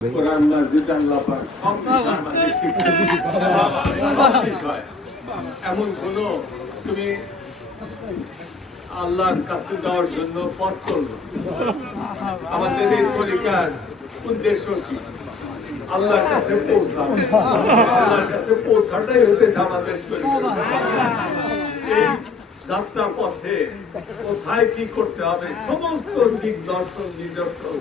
কোরআন মাজিদ আল্লাহ পাক আমাদের শিক্ষা বিষয় এমন কোন তুমি আল্লাহর কাছে যাওয়ার জন্য পথ চলবে আমাদের এই তরিকার উদ্দেশ্য কি আল্লাহর কাছে পৌঁছা আল্লাহর কাছে পৌঁছাটাই হতেছে আমাদের এই যাত্রা পথে কোথায় কি করতে হবে সমস্ত দিক দর্শন নিদর্শন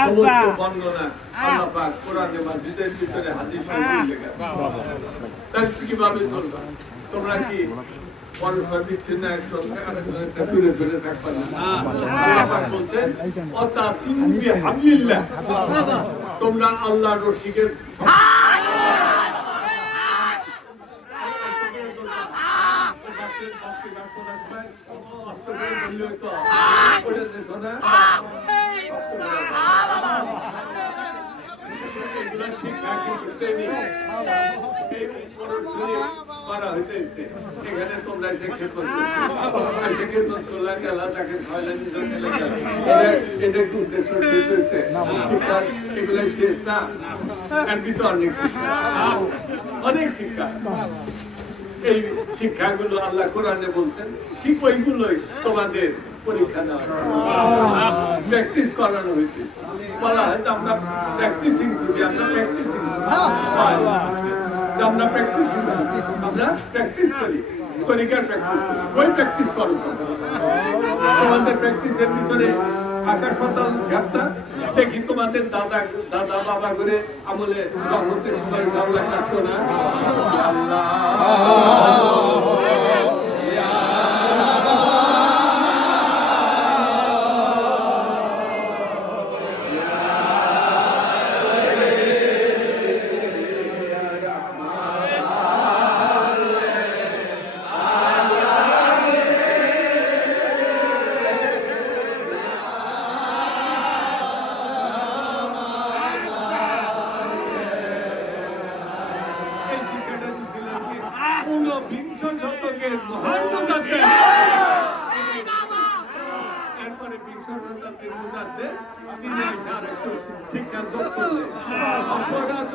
সমস্ত বর্ণনা আল্লাহ পাক কোরআনে মাজিদের ভিতরে হাদিসে উল্লেখ আছে তাই কিভাবে চলবে তোমরা কি পরস্পর বিচ্ছিন্ন একজন আরেকজনের দূরে দূরে থাকবে না আল্লাহ পাক বলছেন ওয়াতাসিমু বিহাবলিল্লাহ তোমরা আল্লাহর রশিদের এখানে তোমরা এসে খেদমত এসে খেদমত করলে গেলা তাকে খাওয়াইলে নিজের খেলে গেল এটা একটু উদ্দেশ্য শেষ হয়েছে শিক্ষা এগুলাই শেষ না এর ভিতরে অনেক শিক্ষা এই শিক্ষাগুলো আল্লাহ কোরআনে বলছেন ঠিক ওইগুলোই তোমাদের পরীক্ষা নেওয়া প্র্যাকটিস করানো হয়েছে বলা হয় আমরা প্র্যাকটিসিং শিখি আমরা প্র্যাকটিসিং আমরা প্র্যাকটিসিং আমরা প্র্যাকটিস করি তরিকার প্র্যাকটিস করি ওই প্র্যাকটিস করো তোমাদের প্র্যাকটিসের ভিতরে আকাশ পাতাল ঘাটটা দেখি তোমাদের দাদা দাদা বাবা করে আমলে রহমতের সময় ঝামেলা কাটতো না ঊনবিংশ শতকের মহান মুজাদ্দিদ এরপরে বিংশ শতাব্দীর মুজাদ্দিদ তিনি এসে আরেকটু শিক্ষা যোগ করলেন অপরাধ